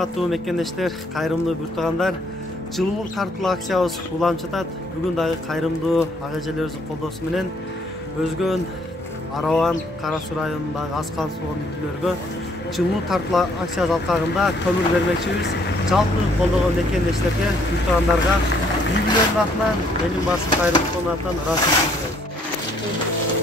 урматтуу мекендештер, кайрымдуу бүртагандар, жылуу тартылуу акциябыз уланып жатат. Бүгүн дагы кайрымдуу ага эжелерибиздин колдоосу менен өзгөн Арабан, Кара Суу районундагы аз камсыз болгон үй-бүлөлөргө жылуу тартылуу акциясы алкагында көмүр бермекчибиз. Жалпы колдогон мекендештерге, бүртагандарга үй-бүлөнүн атынан, элдин баардык кайрымдуулардын атынан ыраазычылык билдиребиз.